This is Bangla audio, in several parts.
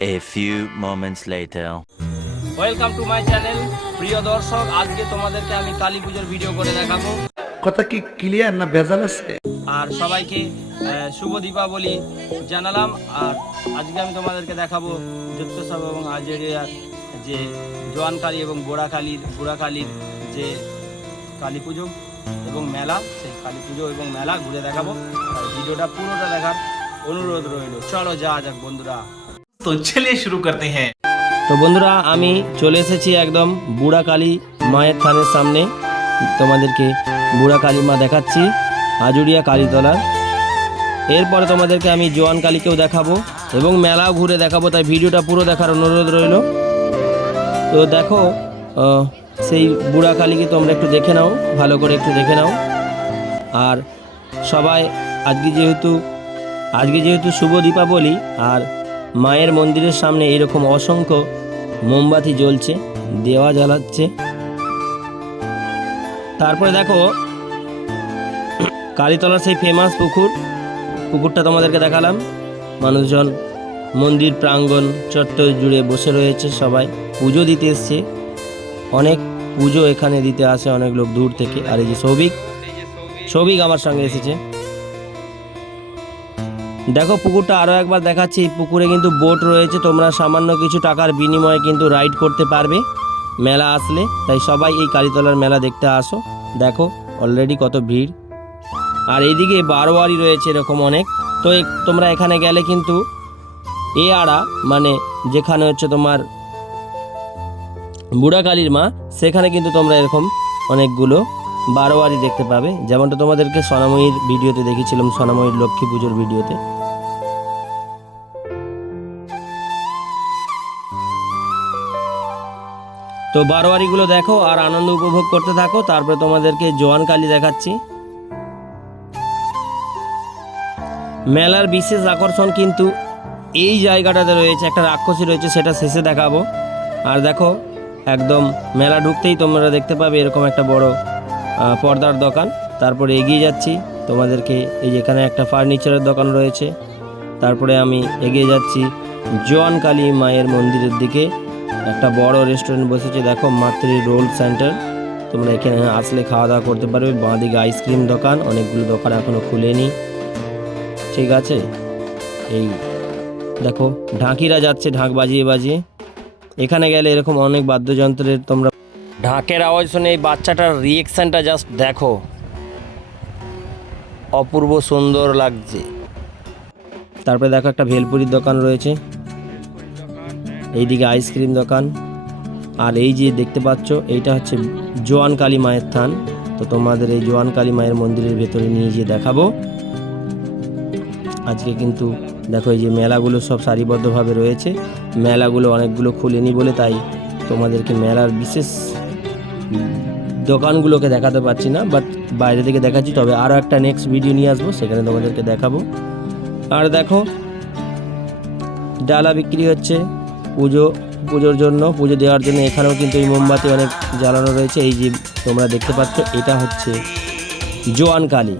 A few moments later. Welcome to my channel প্রিয় দর্শক আজকে তোমাদেরকে আমি কালী পুজোর ভিডিও করে দেখাবো। কথা কি ক্লিয়ার না ভেজাল আছে? আর সবাইকে শুভ দীপাবলি জানালাম। আর আজকে আমি তোমাদেরকে দেখাবো জ্যোতিষব এবং আজেরিয়ার যে জোয়ান কালী এবং গোড়া কালীর বুড়া কালীর যে কালী পুজো এবং মেলা সেই কালী পুজো এবং মেলা ঘুরে দেখাবো। আর ভিডিওটা পুরোটা দেখার অনুরোধ রইল। চলো যা যাক বন্ধুরা। তো চলে শুরু করতে হ্যাঁ। তো বন্ধুরা, আমি চলে এসেছি একদম বুড়া কালী মায়ের থানের সামনে। তোমাদেরকে বুড়া কালী মা দেখাচ্ছি হাজুরিয়া কালীতলার। এরপরে তোমাদেরকে আমি জোয়ান কালীকেও দেখাবো এবং মেলাও ঘুরে দেখাবো, তাই ভিডিওটা পুরো দেখার অনুরোধ রইল। তো দেখো সেই বুড়া কালীকে তোমরা একটু দেখে নাও, ভালো করে একটু দেখে নাও। আর সবাই, আজকে যেহেতু আজকে যেহেতু শুভ দীপাবলি, আর মায়ের মন্দিরের সামনে এরকম অসংখ্য মোমবাতি জ্বলছে, দেওয়া জ্বালাচ্ছে। তারপরে দেখো, কালীতলার সেই ফেমাস পুকুর। পুকুরটা তোমাদেরকে দেখালাম। মানুষজন মন্দির প্রাঙ্গণ, চত্বর জুড়ে বসে রয়েছে সবাই। পুজো দিতে এসছে। অনেক পুজো এখানে দিতে আসে অনেক লোক দূর থেকে। আর এই যে সৌভিক সৌভিক আমার সঙ্গে এসেছে। দেখো, পুকুরটা আরও একবার দেখাচ্ছি। এই পুকুরে কিন্তু বোট রয়েছে, তোমরা সামান্য কিছু টাকার বিনিময়ে কিন্তু রাইড করতে পারবে। মেলা আসলে, তাই সবাই এই কালীতলার মেলা দেখতে আসো। দেখো অলরেডি কত ভিড়। আর এইদিকে বারোয়ারি রয়েছে এরকম অনেক। তো তোমরা এখানে গেলে কিন্তু এ আড়া মানে যেখানে হচ্ছে তোমার বুড়া কালীর মা, সেখানে কিন্তু তোমরা এরকম অনেকগুলো বারোয়ারি দেখতে পাবে। যেমনটা তোমাদেরকে সোনাময়ীর ভিডিওতে দেখেছিলাম সোনাময়ীর লক্ষ্মী পুজোর ভিডিওতে। তো বারোয়ারিগুলো দেখো আর আনন্দ উপভোগ করতে থাকো, তারপরে তোমাদেরকে জোয়ান কালী দেখাচ্ছি। মেলার বিশেষ আকর্ষণ কিন্তু এই জায়গাটাতে রয়েছে, একটা রাক্ষসী রয়েছে, সেটা শেষে দেখাবো। আর দেখো, একদম মেলা ঢুকতেই তোমরা দেখতে পাবে এরকম একটা বড় পর্দার দোকান। তারপরে এগিয়ে যাচ্ছি, তোমাদেরকে এই যেখানে একটা ফার্নিচারের দোকান রয়েছে। তারপরে আমি এগিয়ে যাচ্ছি জোয়ান কালী মায়ের মন্দিরের দিকে। একটা বড় রেস্টুরেন্ট বসেছে, দেখো, মাতৃ রোল সেন্টার তোমরা এখানে আসলে খাওয়া দাওয়া করতে পারবে। বাঁদিকে আইসক্রিম দোকান, অনেকগুলো দোকান এখনও খুলেনি। ঠিক আছে? এই, দেখো, ঢাকিরা যাচ্ছে, ঢাক বাজিয়ে বাজিয়ে। এখানে গেলে এরকম অনেক বাদ্যযন্ত্রের তোমরা ঢাকের আওয়াজ শুনে এই বাচ্চাটার রিয়েকশানটা জাস্ট দেখো। অপূর্ব সুন্দর লাগছে। তারপরে দেখো একটা ভেলপুরির দোকান রয়েছে। এইদিকে আইসক্রিম দোকান। আর এই যে দেখতে পাচ্ছ, এইটা হচ্ছে জোয়ান কালী মায়ের থান। তো তোমাদের এই জোয়ান কালী মায়ের মন্দিরের ভেতরে নিয়ে গিয়ে দেখাবো। আজকে কিন্তু দেখো এই যে মেলাগুলো সব সারিবদ্ধভাবে রয়েছে। মেলাগুলো অনেকগুলো খুলেনি বলে তাই তোমাদেরকে মেলার বিশেষ দোকানগুলোকে দেখাতে পারছি না বাট বাইরে থেকে দেখাচ্ছি। তবে আরও একটা নেক্সট ভিডিও নিয়ে আসব, সেখানে তোমাদেরকে দেখাবো। আর দেখো, ডালা বিক্রি হচ্ছে। পুজো পুজোর জন্য পুজো দেওয়ার জন্য এখানেও কিন্তু এই মোমবাতি অনেক জ্বালানো রয়েছে। এই যে তোমরা দেখতে পাচ্ছ এটা হচ্ছে জোয়ান কালী।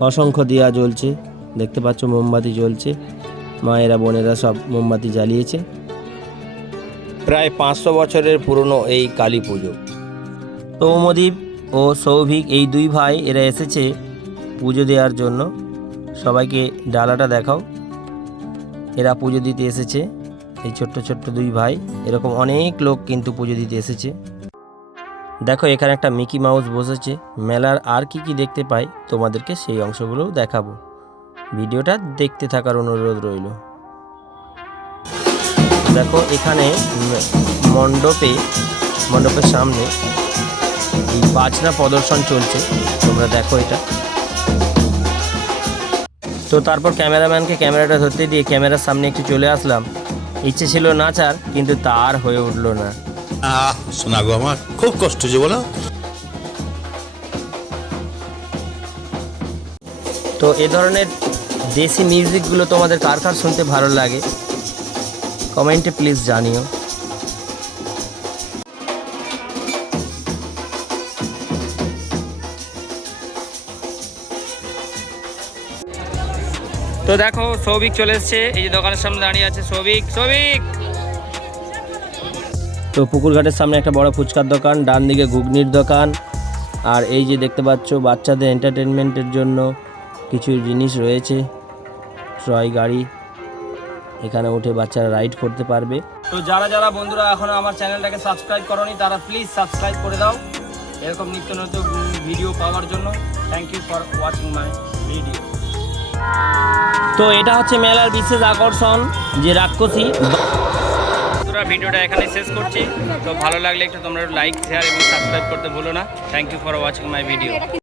অসংখ্য দিয়া জ্বলছে দেখতে পাচ্ছ মোমবাতি জ্বলছে। মায়েরা বোনেরা সব মোমবাতি জ্বালিয়েছে। প্রায় পাঁচশো বছরের পুরনো এই কালী পুজো। সৌমদীপ ও সৌভিক এই দুই ভাই এরা এসেছে পুজো দেওয়ার জন্য। সবাইকে ডালাটা দেখাও। এরা পুজো দিতে এসেছে। এই ছোট্ট ছোট্ট দুই ভাই, এরকম অনেক লোক কিন্তু পুজো দিতে এসেছে। দেখো, এখানে একটা মিকি মাউস বসেছে। মেলার আর কি কি দেখতে পাই, তোমাদেরকে সেই অংশগুলোও দেখাবো। ভিডিওটা দেখতে থাকার অনুরোধ রইল। দেখো, এখানে মণ্ডপে, মণ্ডপের সামনে এই বাজনা প্রদর্শন চলছে। তোমরা দেখো এটা। তো তারপর ক্যামেরাম্যানকে ক্যামেরাটা ধরতে দিয়ে ক্যামেরার সামনে একটু চলে আসলাম। ইচ্ছে ছিল নাচার কিন্তু তার হয়ে উঠল না। আহ শোনা গো আমার খুব কষ্ট যে বলো। তো এ ধরনের দেশি মিউজিকগুলো তোমাদের কার কার শুনতে ভালো লাগে? কমেন্টে প্লিজ জানিও। তো দেখো, সৌভিক চলে এসছে। এই যে দোকানের সামনে দাঁড়িয়ে আছে সৌভিক। সৌভিক! তো পুকুর ঘাটের সামনে একটা বড় ফুচকার দোকান, ডান দিকে ঘুগনির দোকান। আর এই যে দেখতে পাচ্ছ, বাচ্চাদের এন্টারটেনমেন্টের জন্য কিছু জিনিস রয়েছে। ট্রয় গাড়ি, এখানে উঠে বাচ্চারা রাইড করতে পারবে। তো যারা যারা বন্ধুরা এখনও আমার চ্যানেলটাকে সাবস্ক্রাইব করনি, তারা প্লিজ সাবস্ক্রাইব করে দাও। এরকম নিত্য নতুন ভিডিও পাওয়ার জন্য thank you for watching my video তো এটা হচ্ছে মেলার বিশেষ আকর্ষণ, যে রাক্ষসী। বন্ধুরা, ভিডিওটা এখানে শেষ করছি। তো ভালো লাগলে একটু তোমরা লাইক শেয়ার এবং সাবস্ক্রাইব করতে ভুলো না। Thank you for watching my video